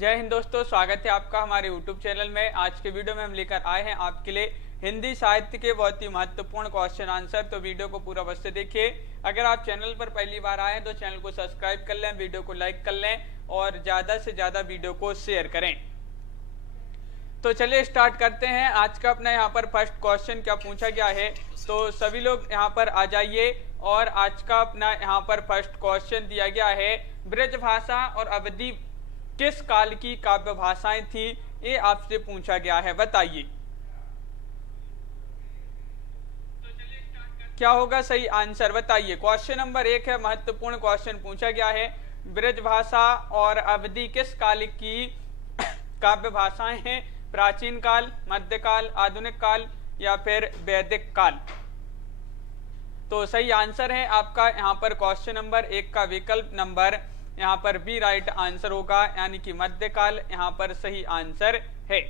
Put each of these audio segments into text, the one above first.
जय हिंद दोस्तों, स्वागत है आपका हमारे YouTube चैनल में। आज के वीडियो में हम लेकर आए हैं आपके लिए हिंदी साहित्य के बहुत ही महत्वपूर्ण क्वेश्चन आंसर। तो वीडियो को पूरा अवश्य देखिए। अगर आप चैनल पर पहली बार आए हैं तो चैनल को सब्सक्राइब कर लें, वीडियो को लाइक कर लें और ज्यादा से ज्यादा वीडियो को शेयर करें। तो चलिए स्टार्ट करते हैं। आज का अपना यहाँ पर फर्स्ट क्वेश्चन क्या पूछा गया है, तो सभी लोग यहाँ पर आ जाइए। और आज का अपना यहाँ पर फर्स्ट क्वेश्चन दिया गया है, ब्रजभाषा और अवधी किस काल की काव्य भाषाएं थी, ये आपसे पूछा गया है, बताइए। क्या होगा सही आंसर, बताइए। क्वेश्चन नंबर 1 है, महत्वपूर्ण क्वेश्चन पूछा गया है, ब्रजभाषा और अवधी किस काल की काव्य भाषाएं हैं, प्राचीन काल, मध्यकाल, आधुनिक काल या फिर वैदिक काल। तो सही आंसर है आपका यहाँ पर क्वेश्चन नंबर 1 का विकल्प नंबर यहाँ पर बी राइट आंसर होगा, यानी कि मध्यकाल यहाँ पर सही आंसर है।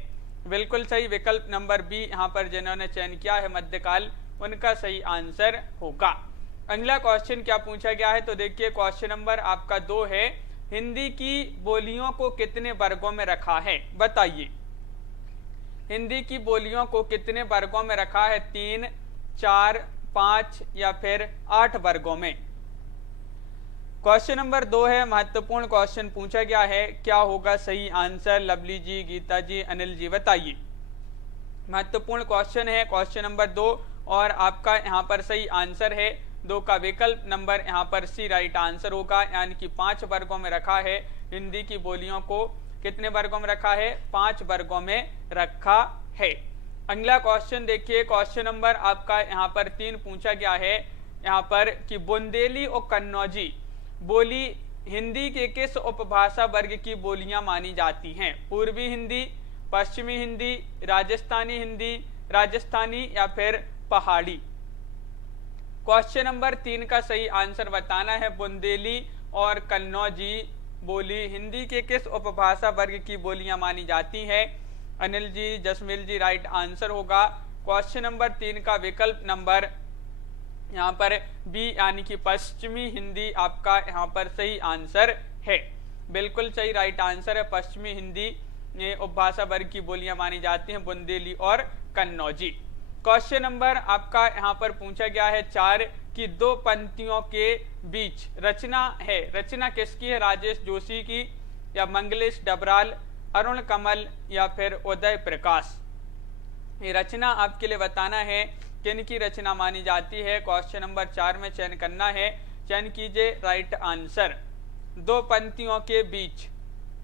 बिल्कुल सही, विकल्प नंबर बी यहाँ पर जिन्होंने चयन किया है मध्यकाल, उनका सही आंसर होगा। अगला क्वेश्चन क्या पूछा गया है, तो देखिए क्वेश्चन नंबर आपका 2 है, हिंदी की बोलियों को कितने वर्गों में रखा है, बताइए। हिंदी की बोलियों को कितने वर्गों में रखा है, 3, 4, 5 या फिर 8 वर्गों में। क्वेश्चन नंबर 2 है, महत्वपूर्ण क्वेश्चन पूछा गया है, क्या होगा सही आंसर, लवली जी, गीता जी, अनिल जी, बताइए। महत्वपूर्ण क्वेश्चन है क्वेश्चन नंबर 2 और आपका यहाँ पर सही आंसर है 2 का विकल्प नंबर यहाँ पर सी राइट आंसर होगा, यानी कि 5 वर्गों में रखा है। हिंदी की बोलियों को कितने वर्गों में रखा है, 5 वर्गों में रखा है। अगला क्वेश्चन देखिए, क्वेश्चन नंबर आपका यहाँ पर 3 पूछा गया है यहाँ पर कि बुंदेली और कन्नौजी बोली हिंदी के किस उपभाषा वर्ग की बोलियां मानी जाती हैं, पूर्वी हिंदी, पश्चिमी हिंदी, राजस्थानी या फिर पहाड़ी। क्वेश्चन नंबर 3 का सही आंसर बताना है, बुंदेली और कन्नौजी बोली हिंदी के किस उपभाषा वर्ग की बोलियां मानी जाती हैं। अनिल जी, जसमील जी, राइट आंसर होगा क्वेश्चन नंबर 3 का विकल्प नंबर यहाँ पर बी, यानी कि पश्चिमी हिंदी आपका यहाँ पर सही आंसर है। बिल्कुल सही राइट आंसर है, पश्चिमी हिंदी उपभाषा वर्ग की बोलियां मानी जाती हैं, बुंदेली और कन्नौजी। क्वेश्चन नंबर आपका यहाँ पर पूछा गया है 4 की 2 पंक्तियों के बीच रचना है, रचना किसकी है, राजेश जोशी की या मंगलेश डबराल, अरुण कमल या फिर उदय प्रकाश। ये रचना आपके लिए बताना है किन की रचना मानी जाती है। क्वेश्चन नंबर 4 में चयन करना है, चयन कीजिए राइट आंसर। 2 पंक्तियों के बीच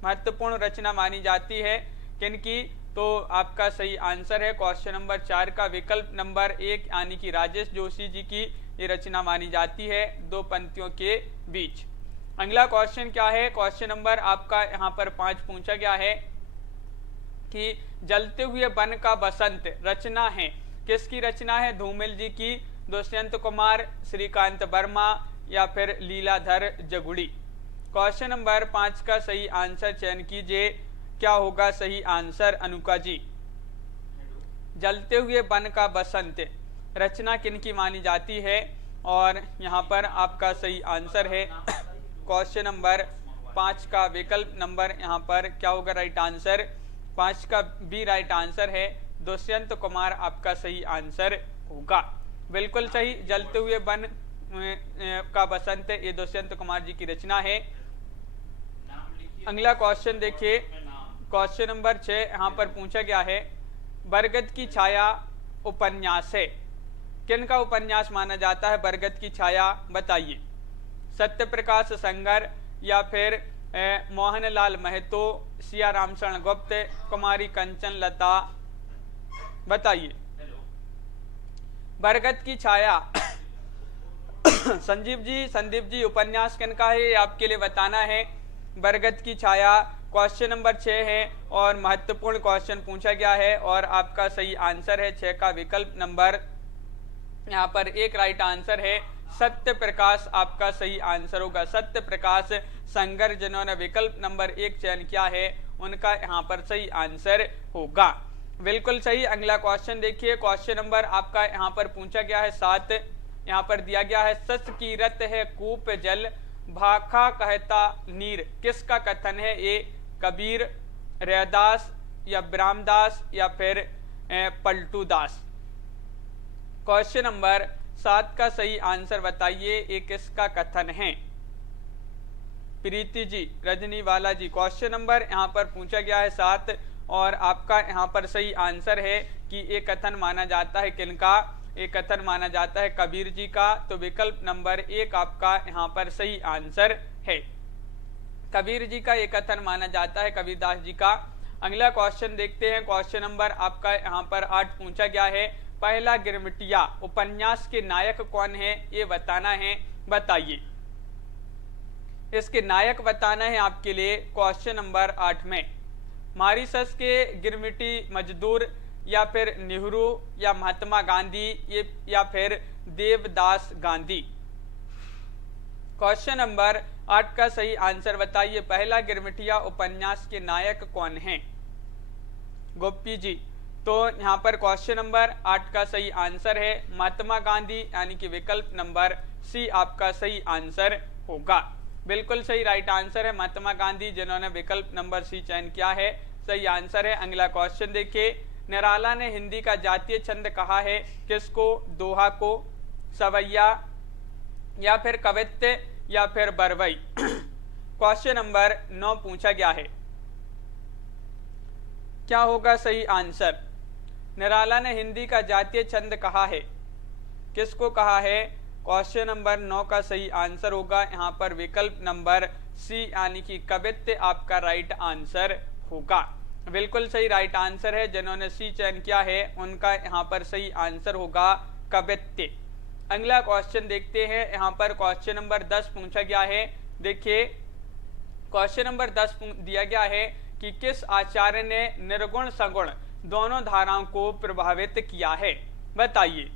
महत्वपूर्ण रचना मानी जाती है किन की, तो आपका सही आंसर है क्वेश्चन नंबर 4 का विकल्प नंबर 1, यानी कि राजेश जोशी जी की ये रचना मानी जाती है 2 पंक्तियों के बीच। अगला क्वेश्चन क्या है, क्वेश्चन नंबर आपका यहाँ पर 5 पूछा गया है कि जलते हुए वन का बसंत रचना है, किसकी रचना है, धूमिल जी की, दुष्यंत कुमार, श्रीकांत वर्मा या फिर लीलाधर जगुड़ी। क्वेश्चन नंबर 5 का सही आंसर चयन कीजिए, क्या होगा सही आंसर, अनुका जी। जलते हुए वन का बसंत रचना किन की मानी जाती है, और यहाँ पर आपका सही आंसर है क्वेश्चन नंबर 5 का विकल्प नंबर यहाँ पर क्या होगा राइट आंसर, 5 का बी राइट आंसर है, दुष्यंत कुमार आपका सही आंसर होगा। बिल्कुल सही, जलते हुए वन का बसंत ये दुष्यंत कुमार जी की रचना है। अगला क्वेश्चन देखिए, क्वेश्चन नंबर 6 यहाँ पर पूछा गया है, बरगद की छाया उपन्यास है, किन का उपन्यास माना जाता है, बरगद की छाया, बताइए। सत्यप्रकाश संगर या फिर मोहनलाल महतो, सिया रामशरण गुप्त, कुमारी कंचन लता, बताइए। बरगद की छाया संदीप जी उपन्यास किन का है, ये आपके लिए बताना है। बरगद की छाया क्वेश्चन नंबर 6 है और महत्वपूर्ण क्वेश्चन पूछा गया है और आपका सही आंसर है 6 का विकल्प नंबर यहाँ पर 1 राइट आंसर है, सत्य प्रकाश आपका सही आंसर होगा। सत्य प्रकाश संगर जिन्होंने विकल्प नंबर 1 चयन किया है, उनका यहाँ पर सही आंसर होगा। बिल्कुल सही। अगला क्वेश्चन देखिए, क्वेश्चन नंबर आपका यहाँ पर पूछा गया है 7, यहाँ पर दिया गया है, सस कीरत है कूप जल, भाखा कहता नीर, किसका कथन है, ये कबीर, रैदास या ब्राह्मदास या फिर पलटूदास। क्वेश्चन नंबर 7 का सही आंसर बताइए, ये किसका कथन है? प्रीति जी, रजनी वाला जी। क्वेश्चन नंबर यहाँ पर पूछा गया है 7 और आपका यहाँ पर सही आंसर है कि एक कथन माना जाता है किनका? एक कथन माना जाता है कबीर जी का। तो विकल्प नंबर 1 आपका यहाँ पर सही आंसर है। कबीर जी का एक कथन माना जाता है, कबीरदास जी का। अगला क्वेश्चन देखते हैं। क्वेश्चन नंबर आपका यहाँ पर 8 पूछा गया है, पहला गिरमिटिया उपन्यास के नायक कौन है? ये बताना है, बताइए। इसके नायक बताना है आपके लिए क्वेश्चन नंबर 8 में। मॉरिशस के गिरमिटी मजदूर या फिर नेहरू या महात्मा गांधी ये या फिर देवदास गांधी। क्वेश्चन नंबर 8 का सही आंसर बताइए, पहला गिरमिटिया उपन्यास के नायक कौन है? गोपी जी। तो यहाँ पर क्वेश्चन नंबर 8 का सही आंसर है महात्मा गांधी, यानी कि विकल्प नंबर सी आपका सही आंसर होगा। बिल्कुल सही राइट आंसर है महात्मा गांधी, जिन्होंने विकल्प नंबर सी चयन किया है, सही आंसर है। अगला क्वेश्चन देखिए, निराला ने हिंदी का जातीय छंद कहा है किसको? दोहा को, सवैया या फिर कवित्त या फिर बरवई। क्वेश्चन नंबर 9 पूछा गया है, क्या होगा सही आंसर? निराला ने हिंदी का जातीय छंद कहा है, किसको कहा है? क्वेश्चन नंबर 9 का सही आंसर होगा यहाँ पर विकल्प नंबर सी, यानी कि कवित्त आपका राइट आंसर होगा। बिल्कुल सही राइट आंसर है, जिन्होंने सी चयन किया है उनका यहाँ पर सही आंसर होगा कवित्त। अगला क्वेश्चन देखते हैं। यहाँ पर क्वेश्चन नंबर 10 पूछा गया है। देखिए क्वेश्चन नंबर 10 दिया गया है कि किस आचार्य ने निर्गुण सगुण दोनों धाराओं को प्रभावित किया है? बताइए।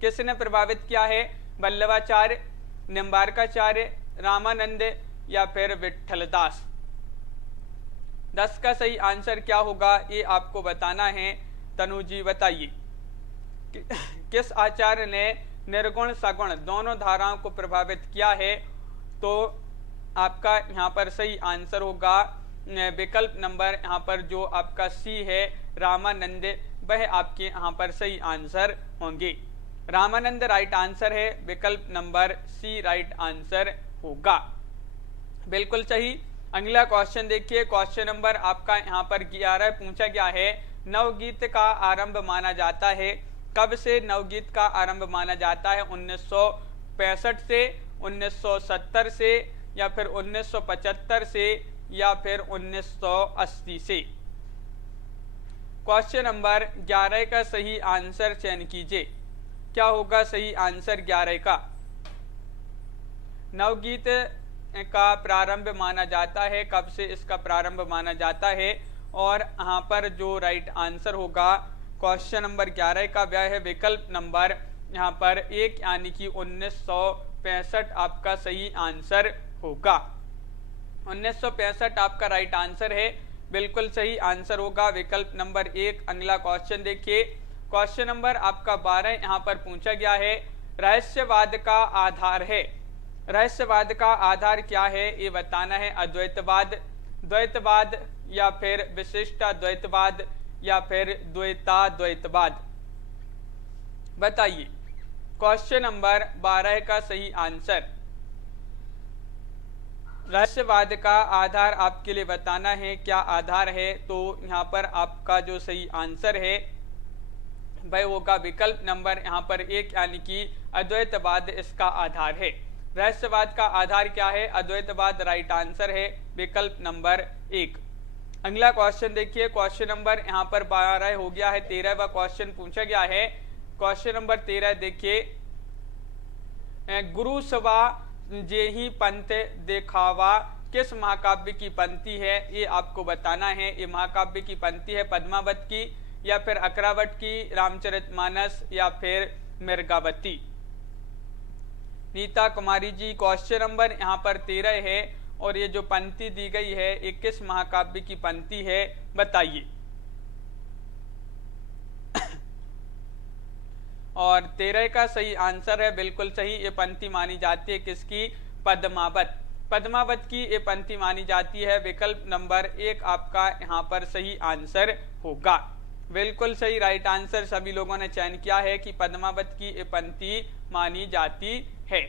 किसने प्रभावित किया है? वल्लभाचार्य, निम्बार्काचार्य, रामानंद या फिर विठलदास। 10 का सही आंसर क्या होगा ये आपको बताना है। तनु जी बताइए, किस आचार्य ने निर्गुण सगुण दोनों धाराओं को प्रभावित किया है? तो आपका यहाँ पर सही आंसर होगा विकल्प नंबर यहाँ पर जो आपका सी है रामानंद, वह आपके यहाँ पर सही आंसर होंगे। रामानंद राइट आंसर है, विकल्प नंबर सी राइट आंसर होगा। बिल्कुल सही। अगला क्वेश्चन देखिए, क्वेश्चन नंबर आपका यहाँ पर 11 पूछा गया है, नवगीत का आरंभ माना जाता है, कब से नवगीत का आरंभ माना जाता है? 1965 से, 1970 से या फिर 1975 से या फिर 1980 से। क्वेश्चन नंबर 11 का सही आंसर चयन कीजिए, क्या होगा सही आंसर 11 का? नवगीत का प्रारंभ माना जाता है, कब से इसका प्रारंभ माना जाता है? और यहाँ पर जो राइट आंसर होगा क्वेश्चन नंबर 11 का वह है विकल्प नंबर यहाँ पर 1, यानी कि 1965 आपका सही आंसर होगा। 1965 आपका राइट आंसर है, बिल्कुल सही आंसर होगा विकल्प नंबर 1। अगला क्वेश्चन देखिए, क्वेश्चन नंबर आपका 12 यहाँ पर पूछा गया है, रहस्यवाद का आधार है। रहस्यवाद का आधार क्या है ये बताना है। अद्वैतवाद, द्वैतवाद या फिर विशिष्टाद्वैतवाद या फिर द्वैताद्वैतवाद। बताइए क्वेश्चन नंबर 12 का सही आंसर। रहस्यवाद का आधार आपके लिए बताना है, क्या आधार है? तो यहाँ पर आपका जो सही आंसर है वह होगा विकल्प नंबर यहाँ पर 1, यानी कि अद्वैतवाद इसका आधार है। रहस्यवाद का आधार क्या है? अद्वैतवाद राइट आंसर है, विकल्प नंबर 1। अगला क्वेश्चन देखिए, क्वेश्चन नंबर यहाँ पर 12 हो गया है, 13वां क्वेश्चन पूछा गया है। क्वेश्चन नंबर 13 देखिए, गुरु सवा जेहि पंथ देखावा किस महाकाव्य की पंक्ति है? ये आपको बताना है। ये महाकाव्य की पंक्ति है पद्मावत की या फिर अकरावट की, रामचरितमानस या फिर मिर्गावती। नीता कुमारी जी, क्वेश्चन नंबर यहाँ पर 13 है और ये जो पंक्ति दी गई है ये किस महाकाव्य की पंक्ति है? बताइए। और 13 का सही आंसर है बिल्कुल सही, ये पंक्ति मानी जाती है किसकी? पद्मावत। पद्मावत की ये पंक्ति मानी जाती है। विकल्प नंबर 1 आपका यहाँ पर सही आंसर होगा। बिल्कुल सही राइट आंसर सभी लोगों ने चयन किया है कि पद्मावत की ये पंक्ति मानी जाती है।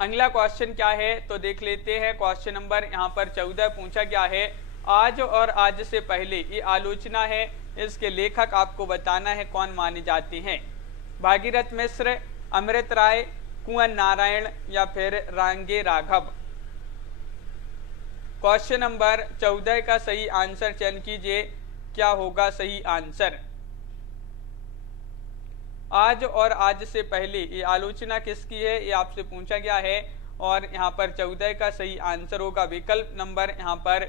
अगला क्वेश्चन क्या है तो देख लेते हैं। क्वेश्चन नंबर यहाँ पर 14 पूछा गया है, आज और आज से पहले, ये आलोचना है, इसके लेखक आपको बताना है कौन माने जाते हैं। भागीरथ मिश्र, अमृत राय, कुंवर नारायण या फिर रांगे राघव। क्वेश्चन नंबर 14 का सही आंसर चयन कीजिए, क्या होगा सही आंसर। आज और आज से पहले, ये आलोचना किसकी है ये आपसे पूछा गया है और यहाँ पर 14 का सही आंसर होगा विकल्प नंबर यहाँ पर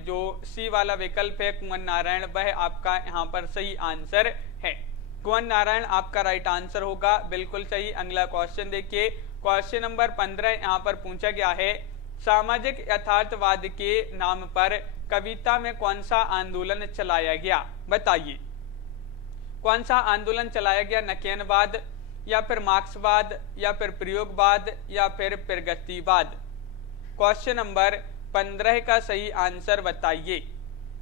जो सी वाला विकल्प है कुंवर नारायण, वह आपका यहाँ पर सही आंसर है। कुंवर नारायण आपका राइट आंसर होगा, बिल्कुल सही। अगला क्वेश्चन देखिए, क्वेश्चन नंबर 15 यहाँ पर पूछा गया है, सामाजिक यथार्थवाद के नाम पर कविता में कौन सा आंदोलन चलाया गया, बताइए। कौन सा आंदोलन चलाया गया, नकेनवाद या फिर मार्क्सवाद या फिर प्रयोगवाद या फिर प्रगतिवाद। क्वेश्चन नंबर 15 का सही आंसर बताइए,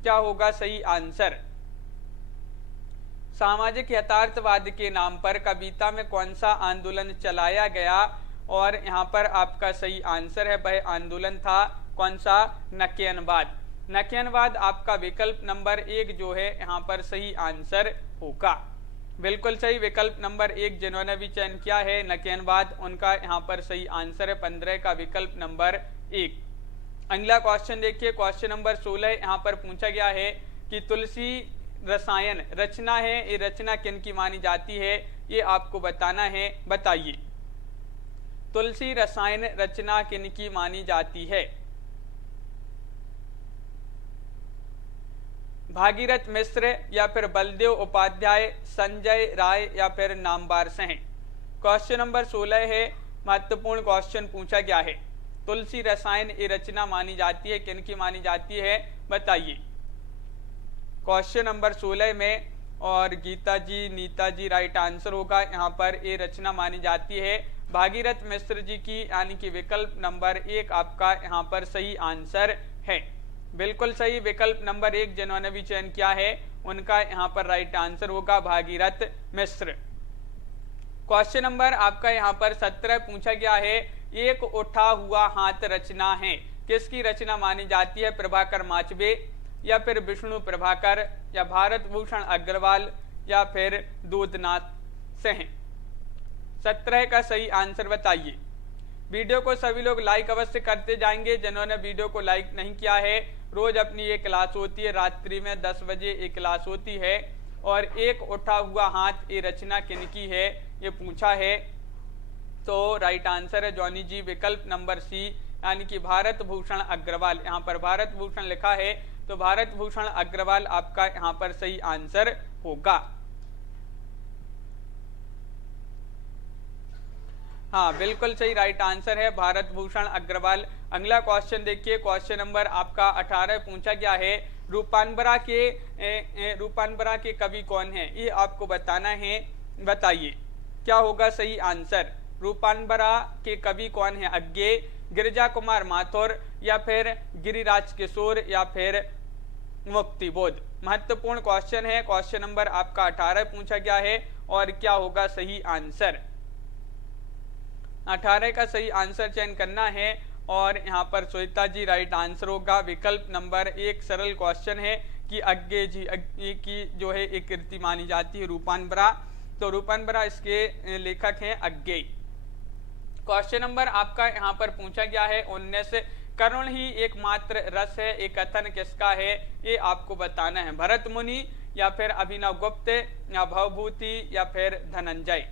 क्या होगा सही आंसर। सामाजिक यथार्थवाद के नाम पर कविता में कौन सा आंदोलन चलाया गया और यहाँ पर आपका सही आंसर है वह आंदोलन था कौन सा, नकेनवाद। नकेनवाद आपका विकल्प नंबर 1 जो है यहाँ पर सही आंसर होगा, बिल्कुल सही। विकल्प नंबर 1 जिन्होंने भी चयन किया है नकेनवाद, उनका यहाँ पर सही आंसर है 15 का विकल्प नंबर 1। अगला क्वेश्चन देखिए, क्वेश्चन नंबर 16 यहाँ पर पूछा गया है कि तुलसी रसायन रचना है, ये रचना किन की मानी जाती है, ये आपको बताना है, बताइए। तुलसी रसायन रचना किन की मानी जाती है। भागीरथ मिश्र या फिर बलदेव उपाध्याय, संजय राय या फिर नामवर सिंह। क्वेश्चन नंबर 16 है, महत्वपूर्ण क्वेश्चन पूछा गया है। तुलसी रसायन ये रचना मानी जाती है, किन की मानी जाती है, बताइए। क्वेश्चन नंबर 16 में और गीता जी, नीता जी राइट आंसर होगा। यहाँ पर ये रचना मानी जाती है भागीरथ मिश्र जी की, यानी कि विकल्प नंबर 1 आपका यहाँ पर सही आंसर है, बिल्कुल सही। विकल्प नंबर 1 जिन्होंने भी चयन किया है उनका यहाँ पर राइट आंसर होगा भागीरथ मिश्र। क्वेश्चन नंबर आपका यहाँ पर 17 पूछा गया है, एक उठा हुआ हाथ रचना है, किसकी रचना मानी जाती है, प्रभाकर माचवे या फिर विष्णु प्रभाकर या भारत भूषण अग्रवाल या फिर दूधनाथ सिंह। 17 का सही आंसर बताइए। वीडियो को सभी लोग लाइक अवश्य करते जाएंगे, जिन्होंने वीडियो को लाइक नहीं किया है। रोज अपनी ये क्लास होती है, रात्रि में 10 बजे एक क्लास होती है और एक उठा हुआ हाथ ये रचना किनकी है ये पूछा है, तो राइट आंसर है जॉनी जी, विकल्प नंबर सी, यानी कि भारत भूषण अग्रवाल। यहाँ पर भारत भूषण लिखा है तो भारत भूषण अग्रवाल आपका यहाँ पर सही आंसर होगा। हाँ, बिल्कुल सही राइट आंसर है भारत भूषण अग्रवाल। अगला क्वेश्चन देखिए, क्वेश्चन नंबर आपका 18 पूछा गया है, रूपांबरा के कवि कौन है, ये आपको बताना है, बताइए क्या होगा सही आंसर। रूपांबरा के कवि कौन है, अज्ञे, गिरिजा कुमार माथुर या फिर गिरिराज किशोर या फिर मुक्तिबोध। महत्वपूर्ण क्वेश्चन है, क्वेश्चन नंबर आपका 18 पूछा गया है और क्या होगा सही आंसर। 18 का सही आंसर चयन करना है और यहाँ पर श्वेता जी राइट आंसर होगा, विकल्प नंबर 1 सरल क्वेश्चन है कि अज्ञे जी की जो है एक कृति मानी जाती है रूपांबरा, तो रूपांबरा इसके लेखक हैं अज्ञे। क्वेश्चन नंबर आपका यहाँ पर पूछा गया है 19, करुण ही एकमात्र रस है, एक कथन किसका है, ये आपको बताना है, भरत मुनि या फिर अभिनव गुप्त या भवभूति या फिर धनंजय।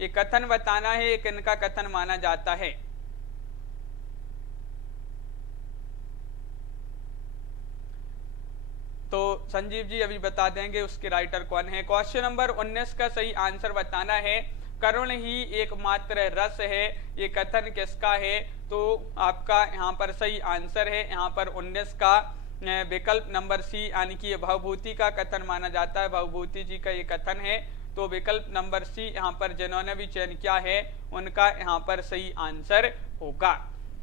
ये कथन बताना है, एक इनका कथन माना जाता है। तो संजीव जी अभी बता देंगे उसके राइटर कौन है। क्वेश्चन नंबर 19 का सही आंसर बताना है, करुण ही एकमात्र रस है, ये कथन किसका है, तो आपका यहाँ पर सही आंसर है यहाँ पर 19 का विकल्प नंबर सी, यानी कि ये भवभूति का कथन माना जाता है, भवभूति जी का ये कथन है, तो विकल्प नंबर सी यहाँ पर जिन्होंने भी चयन किया है उनका यहाँ पर सही आंसर होगा।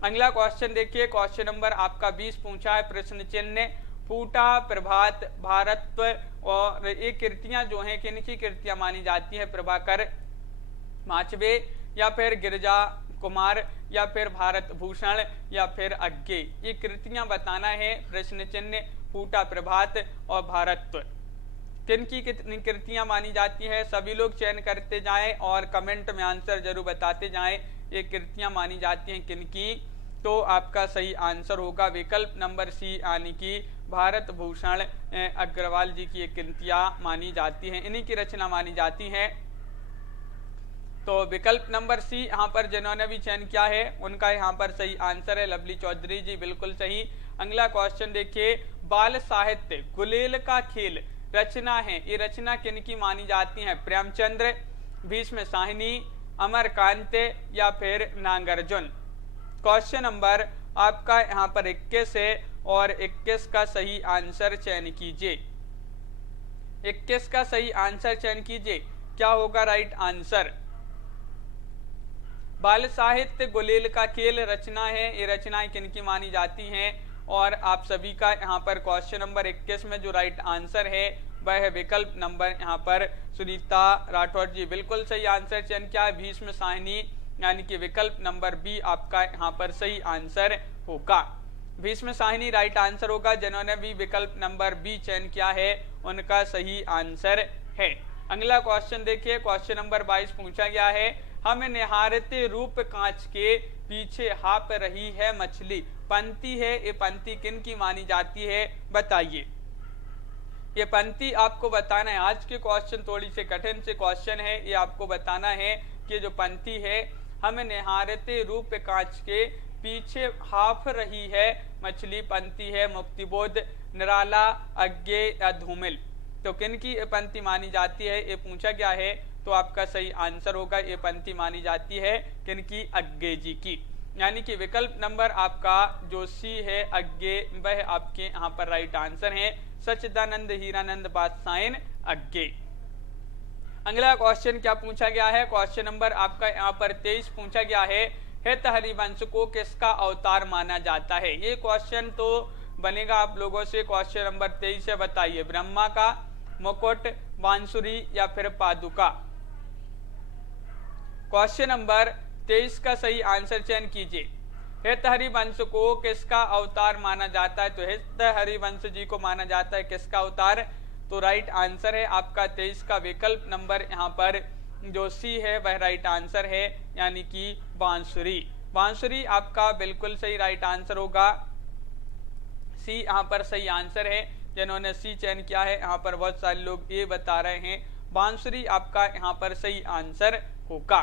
अगला क्वेश्चन देखिए, क्वेश्चन नंबर आपका 20 पूछा है प्रश्न चिन्ह फूटा, प्रभात, भारतत्व और ये कृतियां जो हैं किनकी कृतियां मानी जाती है? प्रभाकर माचवे या फिर गिरिजा कुमार या फिर भारत भूषण या फिर अज्ञे। ये कृतियां बताना है। प्रश्न चिन्ह फूटा, प्रभात और भारतत्व किनकी कितनी कृतियां मानी जाती है? सभी लोग चयन करते जाएं और कमेंट में आंसर जरूर बताते जाएं ये कृतियां मानी जाती हैं किनकी। तो आपका सही आंसर होगा विकल्प नंबर सी, यानी कि भारत भूषण अग्रवाल जी की ये कृतियां मानी जाती हैं, इन्हीं की रचना मानी जाती हैं। तो विकल्प नंबर सी यहाँ पर जिन्होंने भी चयन किया है उनका यहाँ पर सही आंसर है। लवली चौधरी जी बिल्कुल सही। अगला क्वेश्चन देखिए, बाल साहित्य गुलेल का खेल रचना है, ये रचना किनकी मानी जाती है? प्रेमचंद्र, भीष्म साहिनी, अमरकांत या फिर नागार्जुन। क्वेश्चन नंबर आपका यहाँ पर 21 है और 21 का सही आंसर चयन कीजिए। 21 का सही आंसर चयन कीजिए, क्या होगा राइट आंसर? बाल साहित्य गुलेल का खेल रचना है, ये रचनाएं किनकी मानी जाती हैं? और आप सभी का यहाँ पर क्वेश्चन नंबर 21 में जो राइट आंसर है वह है विकल्प नंबर यहाँ पर सुनीता राठौर जी बिल्कुल सही आंसर चयन किया है, भीष्म साहिनी, यानी कि विकल्प नंबर बी आपका यहाँ पर सही आंसर होगा। भीष्म साहिनी राइट आंसर होगा। जिन्होंने भी विकल्प नंबर बी चयन किया है उनका सही आंसर है। अगला क्वेश्चन देखिए, क्वेश्चन नंबर 22 पूछा गया है, हम निहारते रूप कांच के पीछे हाप रही है मछली। पंक्ति है, ये पंक्ति किनकी मानी जाती है? बताइए। ये पंक्ति आपको बताना है। आज के क्वेश्चन थोड़ी से कठिन से क्वेश्चन है, ये आपको बताना है कि जो पंक्ति है, हम निहारते रूप कांच के पीछे हाफ रही है मछली, पंक्ति है मुक्तिबोध, निराला, अज्ञे या धूमिल। तो किनकी ये पंक्ति मानी जाती है ये पूछा गया है। तो आपका सही आंसर होगा ये पंक्ति मानी जाती है किनकी? अज्ञे जी की, यानी कि विकल्प नंबर आपका जो सी है अज्ञे वह आपके यहाँ पर राइट आंसर है। सच्चिदानंद हीरानंद बादशाह अज्ञे। अगला क्वेश्चन क्या पूछा गया है? क्वेश्चन नंबर आपका यहाँ पर 23 पूछा गया है, हित हरिवंश को किसका अवतार माना जाता है? ये क्वेश्चन तो बनेगा आप लोगों से। क्वेश्चन नंबर 23 है, बताइए। ब्रह्मा का, मुकुट, बांसुरी या फिर पादुका। क्वेश्चन नंबर 23 का सही आंसर चयन कीजिए। हित हरिवंश को किसका अवतार माना जाता है? तो हित हरिवंश जी को माना जाता है किसका अवतार? तो राइट आंसर है आपका 23 का विकल्प नंबर यहाँ पर जो सी है वह राइट आंसर है, यानी कि बांसुरी। बांसुरी आपका बिल्कुल सही राइट आंसर होगा। सी यहाँ पर सही आंसर है। जिन्होंने सी चयन किया है यहाँ पर बहुत सारे लोग ये बता रहे हैं, बांसुरी आपका यहाँ पर सही आंसर होगा।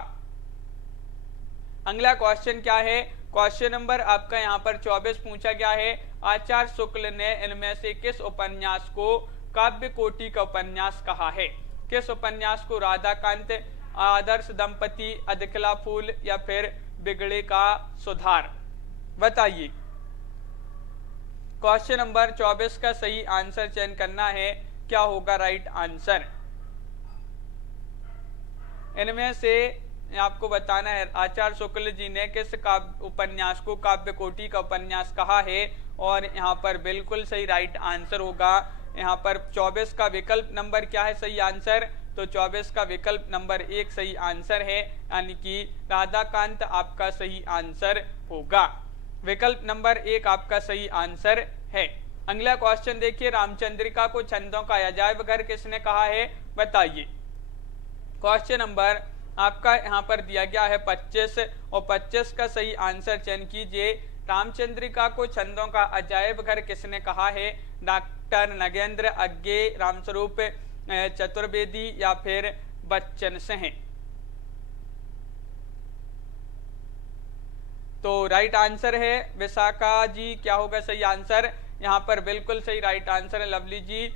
अगला क्वेश्चन क्या है? क्वेश्चन नंबर आपका यहाँ पर 24 पूछा गया है, आचार्य शुक्ल ने इनमें से किस उपन्यास को काव्य कोटि का उपन्यास कहा है? किस उपन्यास को? राधाकांत, आदर्श दंपति, अधकिला फूल या फिर बिगड़े का सुधार। बताइए। क्वेश्चन नंबर 24 का सही आंसर चयन करना है, क्या होगा राइट आंसर? इनमें से आपको बताना है आचार्य शुक्ल जी ने किस उपन्यास को काव्य कोटि का उपन्यास कहा है, और यहाँ पर बिल्कुल सही राइट आंसर होगा। यहाँ पर 24 का विकल्प नंबर क्या है सही आंसर? तो 24 का विकल्प नंबर 1 सही आंसर है, यानी कि राधाकांत आपका सही आंसर होगा। विकल्प नंबर 1 आपका सही आंसर है। अगला क्वेश्चन देखिए, रामचंद्रिका को छंदों का अजायब घर किसने कहा है? बताइए। क्वेश्चन नंबर आपका यहाँ पर दिया गया है 25 और 25 का सही आंसर चयन कीजिए। रामचंद्रिका को छंदों का अजायब घर किसने कहा है? डॉक्टर नगेंद्र, अज्ञे, रामस्वरूप चतुर्वेदी या फिर बच्चन सिंह। तो राइट आंसर है विशाखा जी, क्या होगा सही आंसर? यहाँ पर बिल्कुल सही राइट आंसर है लवली जी,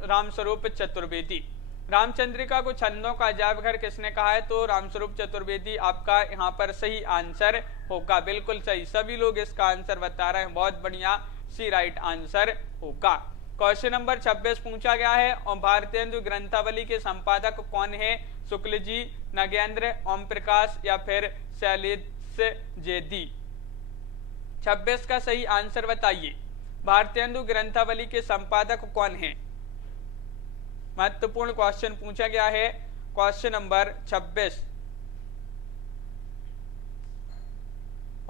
रामस्वरूप चतुर्वेदी। रामचंद्रिका को छंदों का अजायब घर किसने कहा है? तो रामस्वरूप चतुर्वेदी आपका यहाँ पर सही आंसर होगा। बिल्कुल सही, सभी लोग इसका आंसर बता रहे हैं, बहुत बढ़िया, सी राइट आंसर होगा। क्वेश्चन नंबर 26 पूछा गया है, और भारतेंदु ग्रंथावली के संपादक कौन है? शुक्ल जी, नगेंद्र, ओम प्रकाश या फिर शैलेश जेदी। 26 का सही आंसर बताइए। भारतेंदु ग्रंथावली के संपादक कौन हैं? महत्वपूर्ण क्वेश्चन पूछा गया है, क्वेश्चन नंबर 26।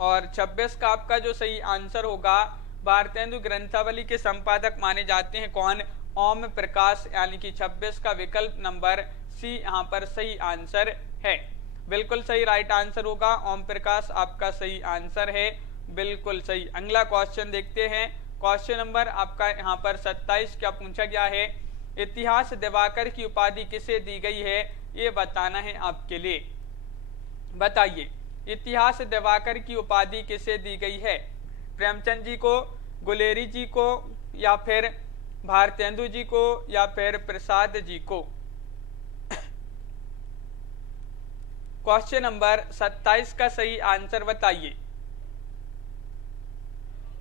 और 26 का आपका जो सही आंसर होगा, भारतेंदु ग्रंथावली के संपादक माने जाते हैं कौन? ओम प्रकाश, यानी कि 26 का विकल्प नंबर सी यहाँ पर सही आंसर है। बिल्कुल सही राइट आंसर होगा, ओम प्रकाश आपका सही आंसर है, बिल्कुल सही। अगला क्वेश्चन देखते हैं, क्वेश्चन नंबर आपका यहाँ पर 27 क्या पूछा गया है? इतिहास दिवाकर की उपाधि किसे दी गई है, ये बताना है आपके लिए। बताइए, इतिहास दिवाकर की उपाधि किसे दी गई है? प्रेमचंद जी को, गुलेरी जी को, या फिर भारतेंदु जी को, या फिर प्रसाद जी को? क्वेश्चन नंबर 27 का सही आंसर बताइए।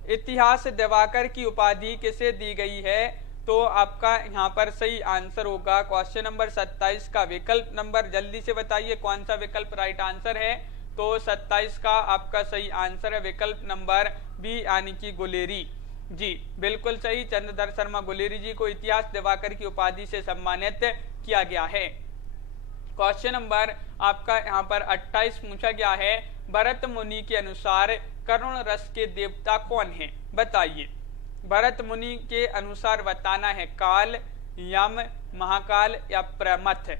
इतिहास दिवाकर की उपाधि किसे दी गई है? तो आपका यहाँ पर सही आंसर होगा क्वेश्चन नंबर 27 का विकल्प नंबर, जल्दी से बताइए कौन सा विकल्प राइट आंसर है? तो 27 का आपका सही आंसर है विकल्प नंबर बी, यानी कि गुलेरी जी, बिल्कुल सही। चंद्रधर शर्मा गुलेरी जी को इतिहास दिवाकर की उपाधि से सम्मानित किया गया है। क्वेश्चन नंबर आपका यहाँ पर 28 पूछा गया है, भरत मुनि के अनुसार करुण रस के देवता कौन है? बताइए। भरत मुनि के अनुसार बताना है, काल, यम, महाकाल या प्रमथ?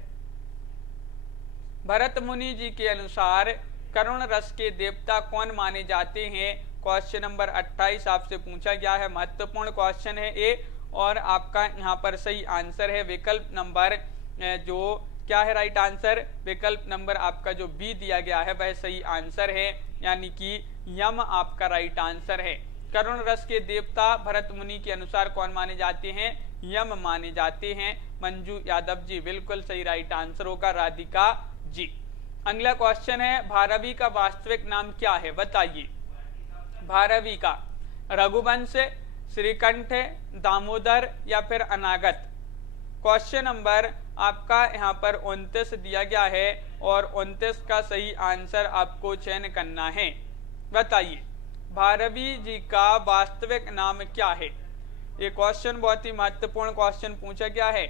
भरत मुनि जी के अनुसार करुण रस के देवता कौन माने जाते हैं? क्वेश्चन नंबर 28 आपसे पूछा गया है, महत्वपूर्ण क्वेश्चन है ये, और आपका यहाँ पर सही आंसर है विकल्प नंबर जो क्या है राइट आंसर? विकल्प नंबर आपका जो बी दिया गया है वह सही आंसर है, यानी कि यम आपका राइट आंसर है। करुण रस के देवता भरत मुनि के अनुसार कौन माने जाते हैं? यम माने जाते हैं। मंजू यादव जी, बिल्कुल सही राइट आंसर होगा राधिका जी। अगला क्वेश्चन है, भारवी का वास्तविक नाम क्या है? बताइए। भारवी का रघुवंश, श्रीकंठ, दामोदर या फिर अनागत? क्वेश्चन नंबर आपका यहाँ पर 29 दिया गया है, और 29 का सही आंसर आपको चयन करना है। बताइए, भारवी जी का वास्तविक नाम क्या है? ये क्वेश्चन बहुत ही महत्वपूर्ण क्वेश्चन पूछा गया है,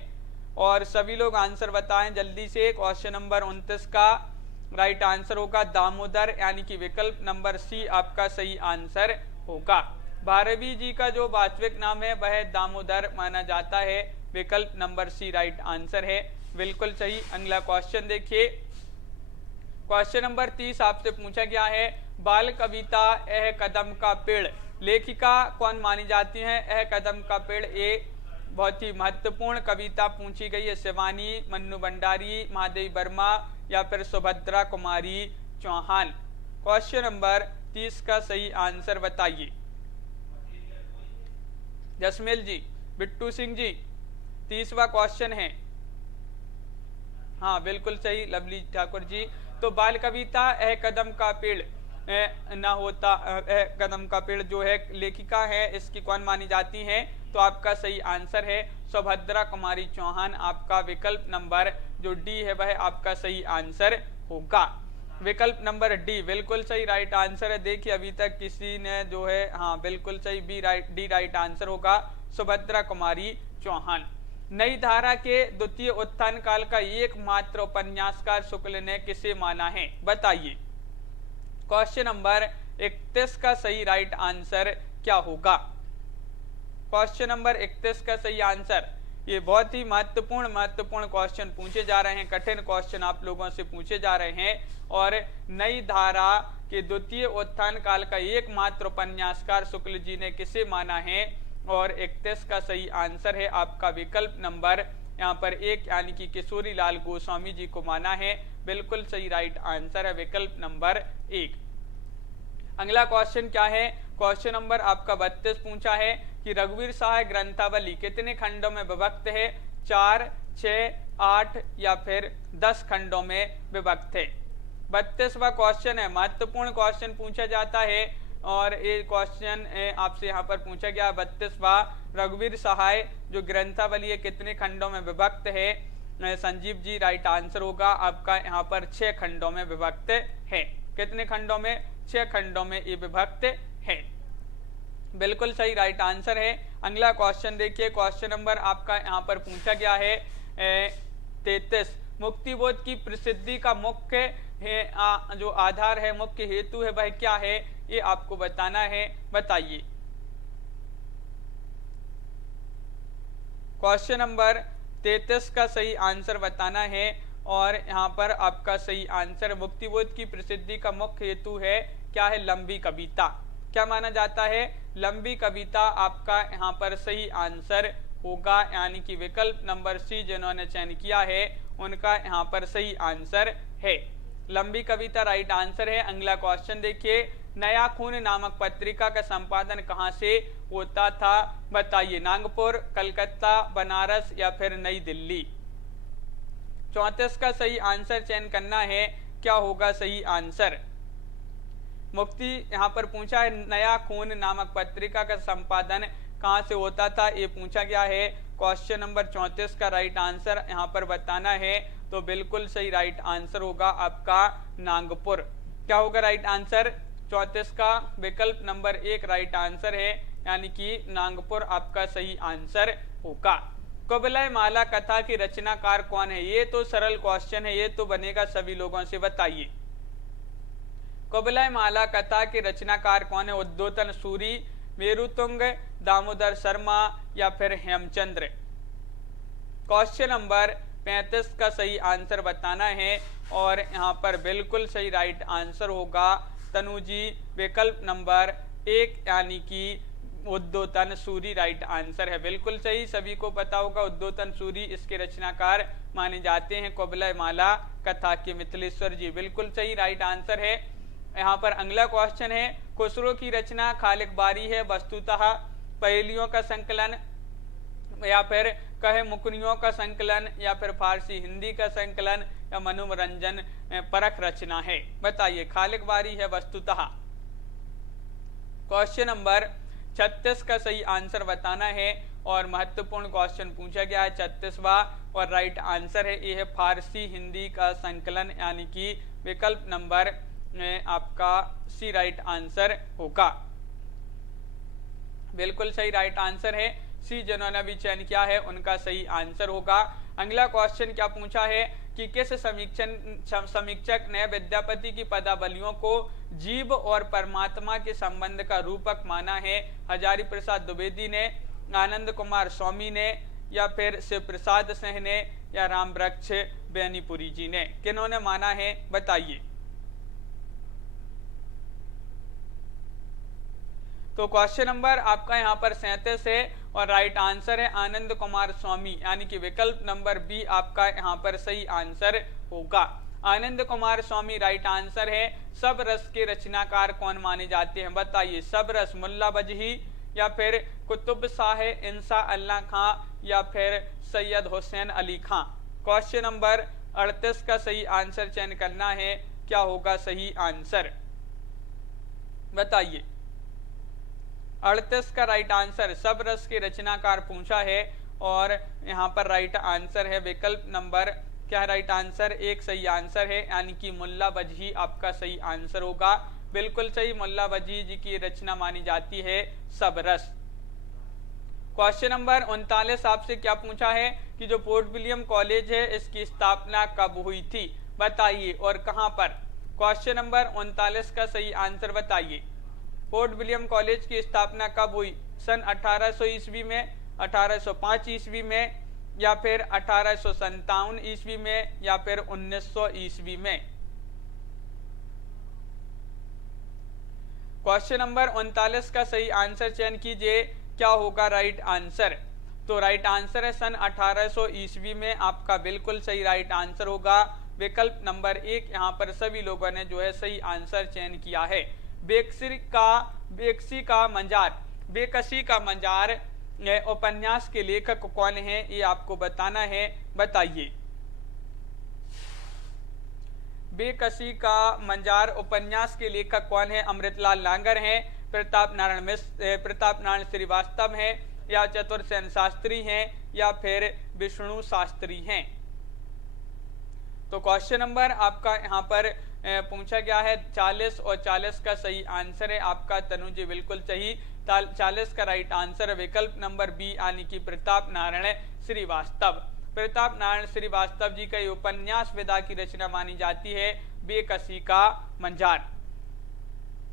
और सभी लोग आंसर बताएं जल्दी से। क्वेश्चन नंबर 29 का राइट आंसर होगा दामोदर, यानी कि विकल्प नंबर सी आपका सही आंसर होगा। भारवी जी का जो वास्तविक नाम है वह दामोदर माना जाता है, विकल्प नंबर सी राइट आंसर है, बिल्कुल सही। अगला क्वेश्चन देखिए, क्वेश्चन नंबर 30 आपसे पूछा गया है, बाल कविता एह कदम का पेड़ लेखिका कौन मानी जाती है? एह कदम का पेड़ ये बहुत ही महत्वपूर्ण कविता पूछी गई है, शिवानी, मन्नू भंडारी, महादेवी वर्मा या फिर सुभद्रा कुमारी चौहान? क्वेश्चन नंबर 30 का सही आंसर बताइए। जसमेल जी, बिट्टू सिंह जी, 30वां क्वेश्चन है। हाँ बिल्कुल सही लवली ठाकुर जी। तो बाल कविता एह कदम का पेड़ ना होता, कदम का पेड़ जो है लेखिका है, इसकी कौन मानी जाती है? तो आपका सही आंसर है सुभद्रा कुमारी चौहान, आपका विकल्प नंबर जो डी है वह आपका सही आंसर होगा, विकल्प नंबर डी बिल्कुल सही राइट आंसर है। देखिए अभी तक किसी ने जो है, हाँ बिल्कुल सही डी राइट आंसर होगा, सुभद्रा कुमारी चौहान। नई धारा के द्वितीय उत्थान काल का एकमात्र उपन्यासकार शुक्ल ने किसे माना है? बताइए। क्वेश्चन नंबर 31 का सही राइट आंसर क्या होगा? क्वेश्चन नंबर 31 का सही आंसर, ये बहुत ही महत्वपूर्ण क्वेश्चन पूछे जा रहे हैं, कठिन क्वेश्चन आप लोगों से पूछे जा रहे हैं। और नई धारा के द्वितीय उत्थान काल का एकमात्र उपन्यासकार शुक्ल जी ने किसे माना है? और 31 का सही आंसर है आपका विकल्प नंबर यहाँ पर 1, यानी कि किशोरी लाल गोस्वामी जी को माना है, बिल्कुल सही राइट आंसर है विकल्प नंबर 1। अगला क्वेश्चन क्या है? क्वेश्चन नंबर आपका 32 पूछा है कि रघुवीर सहाय ग्रंथावली कितने खंडों में विभक्त है? 4, 6, 8 या फिर 10 खंडों में विभक्त है। 32वां क्वेश्चन है, महत्वपूर्ण क्वेश्चन पूछा जाता है, और ये क्वेश्चन आपसे यहाँ पर पूछा गया 32वां, रघुवीर सहाय जो ग्रंथावली है कितने खंडों में विभक्त है? संजीव जी राइट आंसर होगा आपका यहाँ पर 6 खंडों में विभक्त है। कितने खंडों में? 6 खंडों में ये विभक्त है। बिल्कुल सही राइट आंसर है। अगला क्वेश्चन देखिए, क्वेश्चन नंबर आपका यहाँ पर पूछा गया है 33। मुक्तिबोध की प्रसिद्धि का मुख्य है जो आधार है, मुख्य हेतु है, वह क्या है, ये आपको बताना है। बताइए। क्वेश्चन नंबर 33 का सही आंसर बताना है और यहाँ पर आपका सही आंसर मुक्तिबोध की प्रसिद्धि का मुख्य हेतु है क्या है, लंबी कविता। क्या माना जाता है, लंबी कविता आपका यहाँ पर सही आंसर होगा, यानी कि विकल्प नंबर सी जिन्होंने चयन किया है उनका यहाँ पर सही आंसर है, लंबी कविता राइट आंसर है। अगला क्वेश्चन देखिए, नया खून नामक पत्रिका का संपादन कहाँ से होता था, बताइए। नागपुर, कलकत्ता, बनारस या फिर नई दिल्ली। 34 का सही आंसर चयन करना है, क्या होगा सही आंसर। मुक्ति यहाँ पर पूछा है नया खून नामक पत्रिका का संपादन कहाँ से होता था, ये पूछा गया है। क्वेश्चन नंबर 34 का राइट आंसर यहाँ पर बताना है, तो बिल्कुल सही राइट आंसर होगा आपका नागपुर। क्या होगा राइट आंसर 34 का, विकल्प नंबर 1 राइट आंसर है, यानी कि नागपुर आपका सही आंसर होगा। कुबलय माला कथा की रचनाकार कौन है, ये तो सरल क्वेश्चन है, ये तो बनेगा सभी लोगों से। बताइए कुबलय माला कथा के रचनाकार कौन है, उद्योतन सूरी, मेरुतुंग, दामोदर शर्मा या फिर हेमचंद्र। क्वेश्चन नंबर 35 का सही आंसर बताना है और यहाँ पर बिल्कुल सही राइट आंसर होगा तनुजी, विकल्प नंबर 1 यानी कि उद्योतन सूरी राइट आंसर है, बिल्कुल सही। सभी को पता होगा उद्योतन सूरी इसके रचनाकार माने जाते हैं कुबलय माला कथा के मिथिलेश्वर जी, बिल्कुल सही राइट आंसर है। यहाँ पर अगला क्वेश्चन है, खुसरो की रचना खालिक बारी है वस्तुतः पहेलियों का संकलन या फिर कहे मुकनियों का संकलन या फिर फारसी हिंदी का संकलन या मनोरंजन परक रचना है, बताइए। खालिक बारी है वस्तुतः। क्वेश्चन नंबर 36 का सही आंसर बताना है और महत्वपूर्ण क्वेश्चन पूछा गया है 36वां और राइट आंसर है ये है फारसी हिंदी का संकलन, यानी कि विकल्प नंबर आपका सी राइट आंसर होगा, बिल्कुल सही राइट आंसर है। सी जिन्होंने भी चयन किया है उनका सही आंसर होगा। अगला क्वेश्चन क्या पूछा है कि किस समीक्षक ने विद्यापति की पदावलियों को जीव और परमात्मा के संबंध का रूपक माना है, हजारी प्रसाद द्विवेदी ने, आनंद कुमार स्वामी ने या फिर शिव प्रसाद सिंह ने या राम वृक्ष बेनीपुरी जी ने, किन्होंने माना है, बताइए। तो क्वेश्चन नंबर आपका यहाँ पर 37 है और राइट आंसर है आनंद कुमार स्वामी, यानी कि विकल्प नंबर बी आपका यहाँ पर सही आंसर होगा। आनंद कुमार स्वामी राइट आंसर है। सब रस के रचनाकार कौन माने जाते हैं, बताइए। सब रस मुल्ला वजही या फिर कुतुब शाह इंसा अल्लाह खां या फिर सैयद हुसैन अली खां। क्वेश्चन नंबर 38 का सही आंसर चयन करना है, क्या होगा सही आंसर, बताइए। 38 का राइट आंसर सब रस के रचनाकार पूछा है और यहाँ पर राइट आंसर है विकल्प नंबर क्या है राइट आंसर 1 सही आंसर है, यानी कि मुल्ला वजही आपका सही आंसर होगा, बिल्कुल सही। मुल्ला वजही जी की रचना मानी जाती है सब रस। क्वेश्चन नंबर 39 आपसे क्या पूछा है कि जो फोर्ट विलियम कॉलेज है इसकी स्थापना कब हुई थी, बताइए और कहां पर। क्वेश्चन नंबर 39 का सही आंसर बताइए। फोर्ट विलियम कॉलेज की स्थापना कब हुई, सन 1800 ईस्वी में, 1805 ईस्वी में या फिर 1857 ईस्वी में या फिर 1900 ईस्वी में। क्वेश्चन नंबर 39 का सही आंसर चयन कीजिए, क्या होगा राइट आंसर। तो राइट आंसर है सन 1800 ईस्वी में, आपका बिल्कुल सही राइट आंसर होगा, विकल्प नंबर 1 यहाँ पर सभी लोगों ने जो है सही आंसर चयन किया है। बेकसी का मंजार उपन्यास के लेखक कौन है, ये आपको बताना है, बताइए। बेकसी का मंजार उपन्यास के लेखक कौन है, अमृतलाल नागर हैं, प्रताप नारायण श्रीवास्तव हैं या चतुर्सेन शास्त्री हैं या फिर विष्णु शास्त्री हैं। तो क्वेश्चन नंबर आपका यहाँ पर पूछा गया है 40 और 40 का सही आंसर है आपका तनु जी, बिल्कुल सही। 40 का राइट आंसर है विकल्प नंबर बी यानी कि प्रताप नारायण श्रीवास्तव। प्रताप नारायण श्रीवास्तव जी का ये उपन्यास विधा की रचना मानी जाती है बेकसी का मंजार।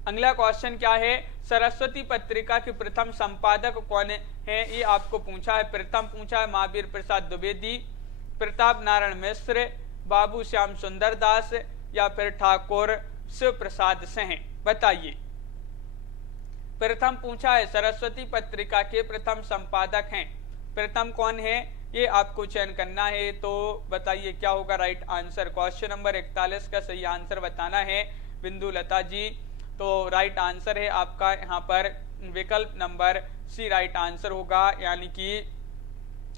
अगला क्वेश्चन क्या है, सरस्वती पत्रिका के प्रथम संपादक कौन है, ये आपको पूछा है। प्रथम पूछा है महावीर प्रसाद द्विवेदी, प्रताप नारायण मिश्र, बाबू श्याम सुंदर दास या फिर ठाकुर शिव प्रसाद सिंह। बताइए। प्रथम पूछा है सरस्वती पत्रिका के प्रथम संपादक हैं, प्रथम कौन है ये आपको चयन करना है। तो बताइए क्या होगा राइट आंसर। क्वेश्चन नंबर 41 का सही आंसर बताना है बिंदु लता जी। तो राइट आंसर है आपका यहाँ पर विकल्प नंबर सी राइट आंसर होगा, यानी कि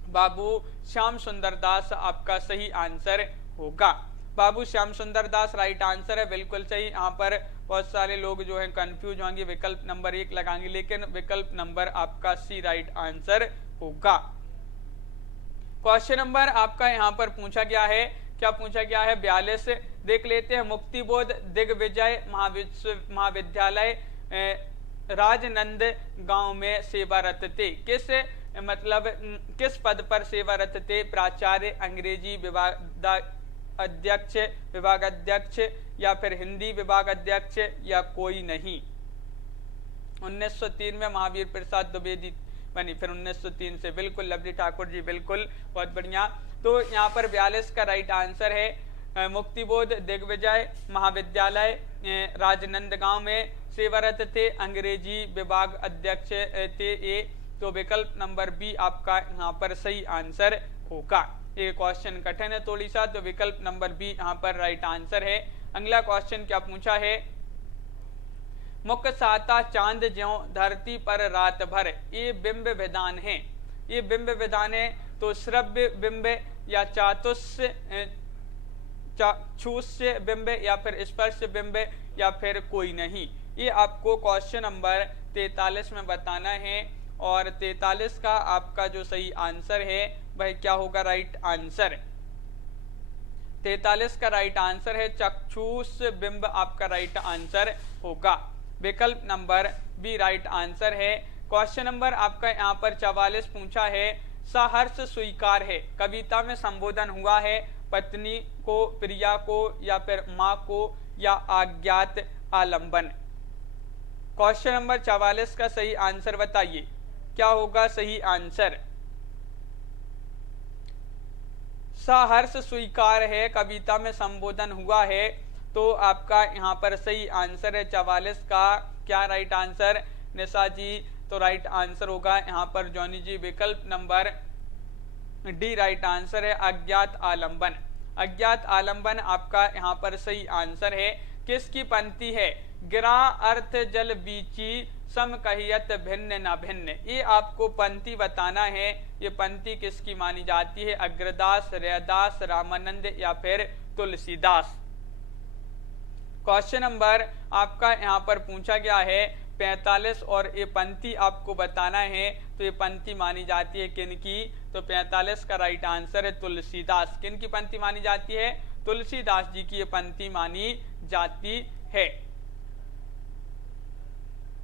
बाबू श्याम सुंदर दास आपका सही आंसर होगा। बाबू श्याम सुंदर दास राइट आंसर है, बिल्कुल सही। यहाँ पर बहुत सारे लोग जो है कंफ्यूज होंगे, विकल्प नंबर 1 लगाएंगे, लेकिन विकल्प नंबर आपका सी राइट आंसर होगा। क्वेश्चन नंबर आपका यहाँ पर पूछा गया है, क्या पूछा गया है 42 देख लेते हैं। मुक्तिबोध दिग्विजय महाविद्यालय राजनंद गांव में सेवारत थे, किस मतलब किस पद पर सेवारत थे। प्राचार्य, अंग्रेजी विभाग अध्यक्ष या फिर हिंदी विभाग अध्यक्ष या कोई नहीं। 1903 में महावीर प्रसाद द्विवेदी बनी, फिर 1903 से। बिल्कुल लवली ठाकुर जी, बिल्कुल बहुत बढ़िया। तो यहाँ पर 42 का राइट आंसर है मुक्तिबोध दिग्विजय महाविद्यालय राजनंदगांव में सेवारत थे, अंग्रेजी विभाग अध्यक्ष थे ये। तो विकल्प नंबर बी आपका यहाँ पर सही आंसर होगा। ये क्वेश्चन कठिन है थोड़ी सा, तो विकल्प नंबर बी यहाँ पर राइट आंसर है। अगला क्वेश्चन क्या पूछा है, मुख साता चांद ज्यों धरती पर रात भर, ये बिंब विधान है। ये बिंब विधान है तो श्रव्य बिंब या चाक्षुष्य बिंब या फिर स्पर्श बिंब या फिर कोई नहीं। ये आपको क्वेश्चन नंबर 43 में बताना है, और 43 का आपका जो सही आंसर है वह क्या होगा राइट आंसर। 43 का राइट आंसर है चक्षुष बिंब आपका राइट आंसर होगा। विकल्प नंबर बी राइट आंसर है। क्वेश्चन नंबर आपका यहाँ पर 44 पूछा है, सहर्ष स्वीकार है कविता में संबोधन हुआ है पत्नी को, प्रिया को या फिर माँ को या अज्ञात आलंबन। क्वेश्चन नंबर 44 का सही आंसर बताइए, क्या होगा सही आंसर। सहर्ष स्वीकार है कविता में संबोधन हुआ है, तो आपका यहाँ पर सही आंसर है 44 का क्या राइट आंसर निशा जी। तो राइट आंसर होगा यहाँ पर जॉनी जी, विकल्प नंबर डी राइट आंसर है अज्ञात आलंबन। अज्ञात आलंबन आपका यहाँ पर सही आंसर है। किसकी पंक्ति है, गिरा अर्थ जल बीची सम कहियत भिन्न न भिन्न। ये आपको पंक्ति बताना है, ये पंक्ति किसकी मानी जाती है, अग्रदास, रैदास, रामानंद या फिर तुलसीदास। क्वेश्चन नंबर आपका यहाँ पर पूछा गया है 45 और ये पंक्ति आपको बताना है, तो ये पंक्ति मानी जाती है किनकी। तो 45 का राइट आंसर है तुलसीदास। किनकी पंक्ति मानी जाती है, तुलसीदास जी की ये पंक्ति मानी जाती है।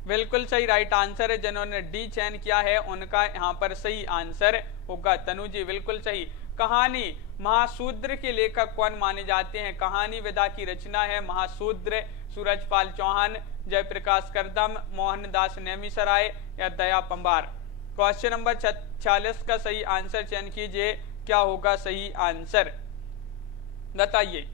बिल्कुल सही राइट आंसर है। जिन्होंने डी चयन किया है उनका यहाँ पर सही आंसर होगा तनु जी, बिल्कुल सही। कहानी महाशूद्र के लेखक कौन माने जाते हैं। कहानी विधा की रचना है महाशूद्र, सूरजपाल चौहान, जयप्रकाश करदम, मोहनदास नेमिसराय या दया पंबार। क्वेश्चन नंबर 46 का सही आंसर चयन कीजिए, क्या होगा सही आंसर बताइए।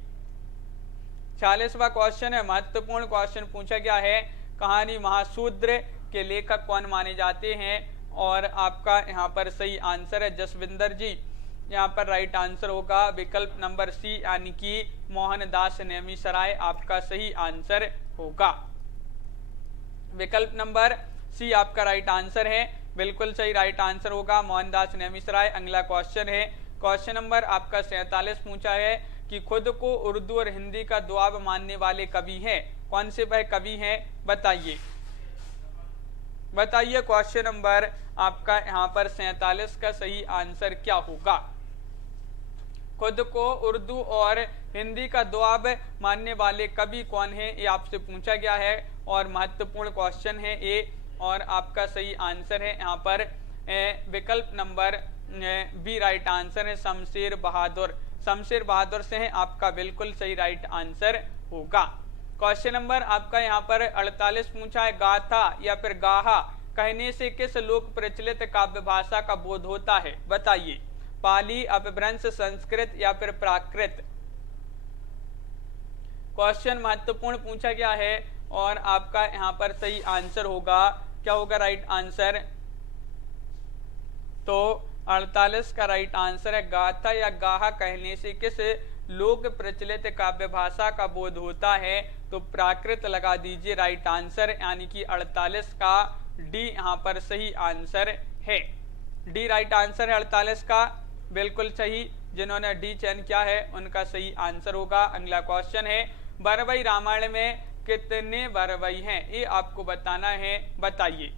46वां क्वेश्चन है, महत्वपूर्ण क्वेश्चन पूछा गया है, कहानी महाशूद्र के लेखक कौन माने जाते हैं, और आपका यहाँ पर सही आंसर है जसविंदर जी। यहाँ पर राइट आंसर होगा विकल्प नंबर सी यानी कि मोहनदास नेमिसराय आपका सही आंसर होगा। विकल्प नंबर सी आपका राइट आंसर है, बिल्कुल सही राइट आंसर होगा मोहनदास नेमिसराय। अगला क्वेश्चन है, क्वेश्चन नंबर आपका 47 पूछा है कि खुद को उर्दू और हिंदी का दुआब मानने वाले कवि हैं, कौन से वह कवि हैं बताइए। बताइए क्वेश्चन नंबर आपका यहाँ पर 47 का सही आंसर क्या होगा। खुद को उर्दू और हिंदी का दुआब मानने वाले कवि कौन है, ये आपसे पूछा गया है और महत्वपूर्ण क्वेश्चन है ये। और आपका सही आंसर है यहाँ पर विकल्प नंबर बी राइट आंसर है शमशेर बहादुर। शमशेर बहादुर से है आपका बिल्कुल सही राइट आंसर होगा। क्वेश्चन नंबर आपका यहाँ पर 48 पूछा है, गाथा या फिर गाहा कहने से किस लोक प्रचलित काव्य भाषा का बोध होता है? बताइए। पाली, अपभ्रंश, संस्कृत या फिर प्राकृत। क्वेश्चन महत्वपूर्ण पूछा गया है और आपका यहाँ पर सही आंसर होगा, क्या होगा राइट आंसर? तो 48 का राइट आंसर है गाथा या गाहा कहने से किस लोक प्रचलित काव्य भाषा का बोध होता है? तो प्राकृत लगा दीजिए राइट आंसर, यानी कि 48 का डी यहाँ पर सही आंसर है। डी राइट आंसर है 48 का, बिल्कुल सही। जिन्होंने डी चयन किया है उनका सही आंसर होगा। अगला क्वेश्चन है, बरवई रामायण में कितने बरवई हैं? ये आपको बताना है, बताइए।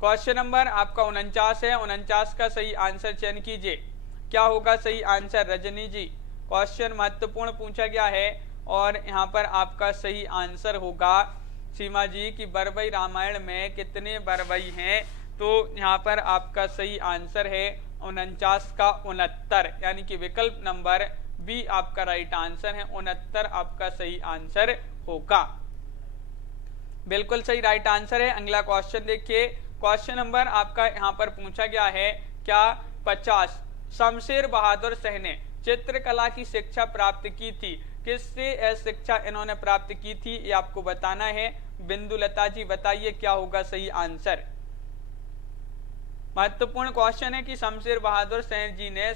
क्वेश्चन नंबर आपका 49 है, 49 का सही आंसर चयन कीजिए। क्या होगा सही आंसर रजनी जी? क्वेश्चन महत्वपूर्ण पूछा गया है और यहाँ पर आपका सही आंसर होगा सीमा जी की बरवई रामायण में कितने बरवई हैं? तो यहाँ पर आपका सही आंसर है 49 का 69, यानी कि विकल्प नंबर बी आपका राइट आंसर है। 69 आपका सही आंसर होगा, बिल्कुल सही राइट आंसर है। अगला क्वेश्चन देखिए। क्वेश्चन नंबर आपका यहाँ पर पूछा गया है, क्या 50 शमशेर बहादुर शाह ने चित्रकला की शिक्षा प्राप्त की थी? किससे शिक्षा इन्होंने प्राप्त की थी ये आपको बताना है। बिंदुलता जी बताइए क्या होगा सही आंसर। महत्वपूर्ण क्वेश्चन है कि शमशेर बहादुर शाह जी ने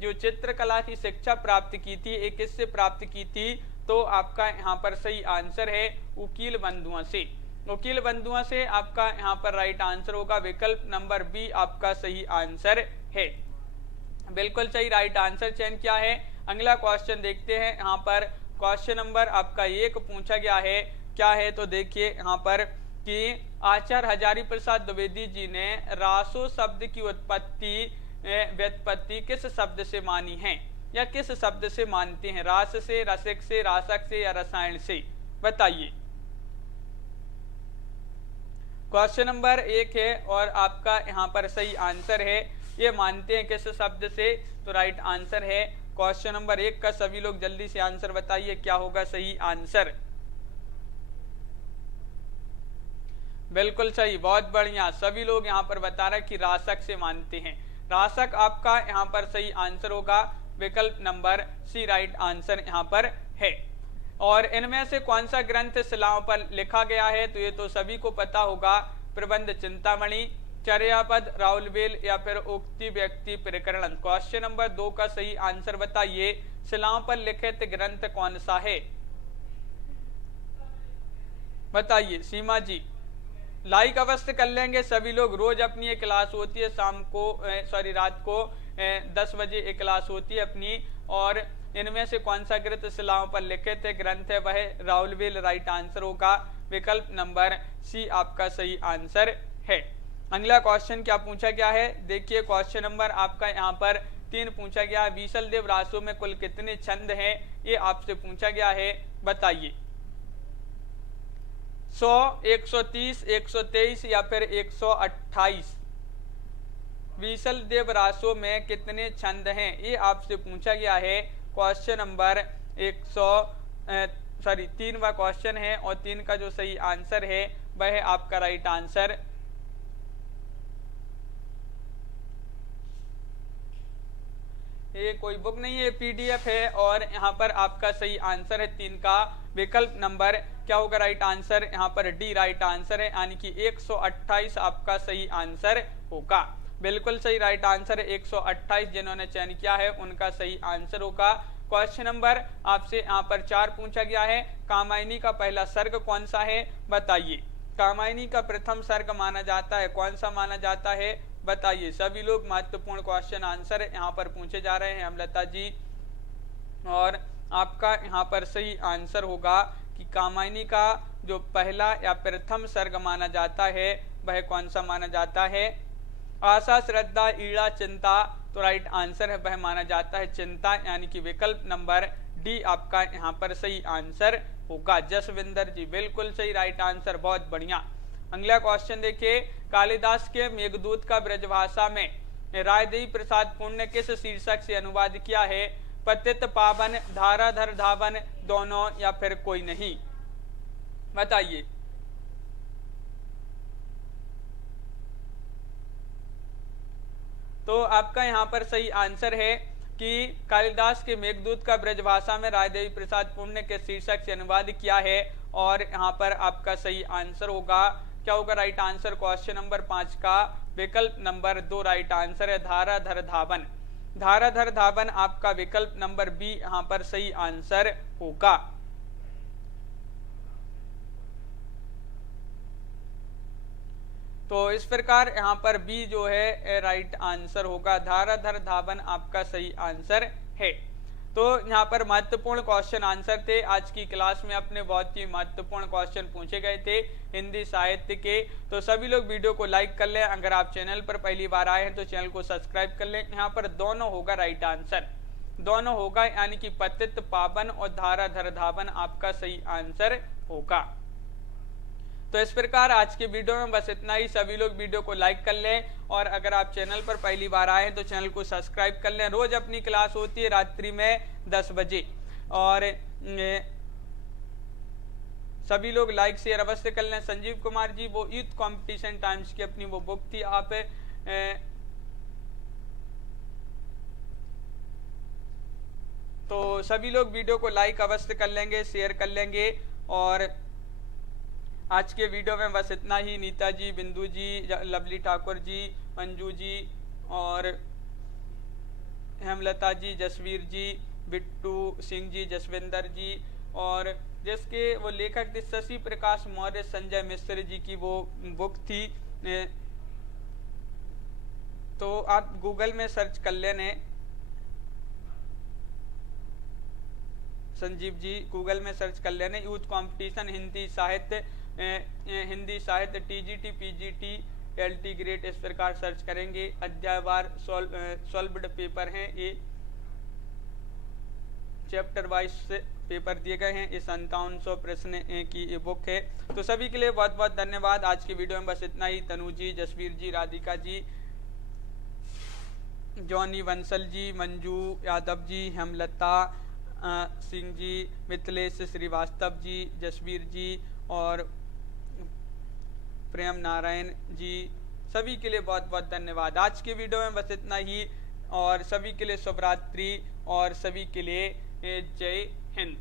जो चित्रकला की शिक्षा प्राप्त की थी ये किससे प्राप्त की थी? तो आपका यहाँ पर सही आंसर है उकील बंधुओं से। उकील बंधुओं से आपका यहाँ पर राइट आंसर होगा, विकल्प नंबर बी आपका सही आंसर है। बिल्कुल सही राइट आंसर चयन किया है। अगला क्वेश्चन देखते हैं। यहाँ पर क्वेश्चन नंबर आपका 1 पूछा गया है, क्या है? तो देखिए यहाँ पर कि आचार्य हजारी प्रसाद द्विवेदी जी ने रासो शब्द की व्युत्पत्ति किस शब्द से मानी है या किस शब्द से मानते हैं? रास से, रसिक से, रासक से या रसायन से? बताइए। क्वेश्चन नंबर 1 है और आपका यहाँ पर सही आंसर है, ये मानते हैं किस शब्द से? तो राइट आंसर है क्वेश्चन नंबर 1 का। सभी लोग जल्दी से आंसर बताइए क्या होगा सही आंसर। बिल्कुल सही, बहुत बढ़िया। सभी लोग यहाँ पर बता रहे कि रासक से मानते हैं। रासक आपका यहाँ पर सही आंसर होगा, विकल्प नंबर सी राइट आंसर यहाँ पर है। और इनमें से कौन सा ग्रंथ शिलाओं पर लिखा गया है? तो ये तो सभी को पता होगा, प्रबंध चिंतामणि, चर्यापद, राउलवेल या फिर उक्ति व्यक्ति प्रकरण। क्वेश्चन नंबर 2 का सही आंसर बताइए, शिलाओं पर लिखित ग्रंथ कौन सा है? बताइए सीमा जी। लाइक अवश्य कर लेंगे सभी लोग। रोज अपनी एक क्लास होती है शाम को, रात को 10 बजे एक क्लास होती है अपनी, और इनमें से कौन सा ग्रंथ शिलाओं पर लिखित ग्रंथ है? वह राउलवेल राइट आंसर होगा, विकल्प नंबर सी आपका सही आंसर है। अगला क्वेश्चन क्या पूछा गया है? देखिए क्वेश्चन नंबर आपका यहाँ पर 3 पूछा गया है, बीसल देव रासों में कुल कितने छंद हैं? ये आपसे पूछा गया है, बताइए। 100, 130, 123 या फिर 128? बीसल देव रासों में कितने छंद हैं? ये आपसे पूछा गया है। क्वेश्चन नंबर 3वां क्वेश्चन है और 3 का जो सही आंसर है वह है आपका राइट आंसर। ये कोई बुक नहीं है, पीडीएफ है और यहाँ पर आपका सही आंसर है 3 का, विकल्प नंबर क्या होगा राइट आंसर? यहाँ पर डी राइट आंसर है, यानी कि 128 आपका सही आंसर होगा। बिल्कुल सही राइट आंसर है 128, जिन्होंने चयन किया है उनका सही आंसर होगा। क्वेश्चन नंबर आपसे यहाँ पर 4 पूछा गया है, कामायनी का पहला सर्ग कौन सा है? बताइए। कामायनी का प्रथम सर्ग माना जाता है, कौन सा माना जाता है? बताइए सभी लोग। महत्वपूर्ण क्वेश्चन आंसर यहाँ पर पूछे जा रहे हैं अमलता जी, और आपका यहाँ पर सही आंसर होगा कि कामायनी का जो पहला या प्रथम सर्ग माना जाता है वह कौन सा माना जाता है? आशा, श्रद्धा, ईड़ा, चिंता। तो राइट आंसर है वह माना जाता है चिंता, यानी कि विकल्प नंबर डी आपका यहाँ पर सही आंसर होगा। जसविंदर जी बिल्कुल सही, राइट आंसर, बहुत बढ़िया। अगला क्वेश्चन देखिए, कालिदास के मेघदूत का ब्रजभाषा में रायदेवी प्रसाद पुण्य ने किस शीर्षक से अनुवाद किया है? पतित पावन, धाराधर धावन, दोनों या फिर कोई नहीं? बताइए। तो आपका यहाँ पर सही आंसर है कि कालिदास के मेघदूत का ब्रजभाषा में रायदेवी प्रसाद पुण्य के शीर्षक से अनुवाद किया है, और यहाँ पर आपका सही आंसर होगा, क्या होगा राइट आंसर? क्वेश्चन नंबर 5 का विकल्प नंबर 2 राइट आंसर है, धाराधर धावन। धाराधर धावन आपका विकल्प नंबर बी यहाँ पर सही आंसर होगा। तो इस प्रकार यहाँ पर बी जो है राइट आंसर होगा, धाराधर धावन आपका सही आंसर है। तो यहाँ पर महत्वपूर्ण क्वेश्चन आंसर थे। आज की क्लास में अपने बहुत ही महत्वपूर्ण क्वेश्चन पूछे गए थे हिंदी साहित्य के। तो सभी लोग वीडियो को लाइक कर लें, अगर आप चैनल पर पहली बार आए हैं तो चैनल को सब्सक्राइब कर लें। यहाँ पर दोनों होगा राइट आंसर, दोनों होगा, यानी कि पतित पावन और धाराधर धावन आपका सही आंसर होगा। तो इस प्रकार आज के वीडियो में बस इतना ही। सभी लोग वीडियो को लाइक कर लें, और अगर आप चैनल पर पहली बार आए हैं तो चैनल को सब्सक्राइब कर लें। रोज अपनी क्लास होती है रात्रि में 10 बजे, और सभी लोग लाइक शेयर अवश्य कर लें। संजीव कुमार जी वो यूथ कंपटीशन टाइम्स की अपनी वो बुक थी, आप तो सभी लोग वीडियो को लाइक अवश्य कर लेंगे, शेयर कर लेंगे। और आज के वीडियो में बस इतना ही। नीता जी, बिंदु जी, लवली ठाकुर जी, मंजू जी, और हेमलता जी, जसवीर जी, बिट्टू सिंह जी, जसविंदर जी, और जिसके वो लेखक थे शशि प्रकाश मौर्य, संजय मिश्र जी की वो बुक थी। तो आप गूगल में सर्च कर लेने, संजीव जी गूगल में सर्च कर लेने यूथ कंपटीशन हिंदी साहित्य टीजीटी पीजीटी एलटी ग्रेड, इस प्रकार सर्च करेंगे। अध्यायवार सॉल्व्ड पेपर हैं, ये चैप्टर वाइज से पेपर दिए गए हैं। ये 5700 प्रश्न की ये बुक है। तो सभी के लिए बहुत बहुत धन्यवाद। आज की वीडियो में बस इतना ही। तनु जी, जसवीर जी, राधिका जी, जॉनी बंसल जी, मंजू यादव जी, हेमलता सिंह जी, मिथिलेश श्रीवास्तव जी, जसवीर जी और प्रेम नारायण जी, सभी के लिए बहुत बहुत धन्यवाद। आज के वीडियो में बस इतना ही, और सभी के लिए शुभ रात्रि, और सभी के लिए जय हिंद।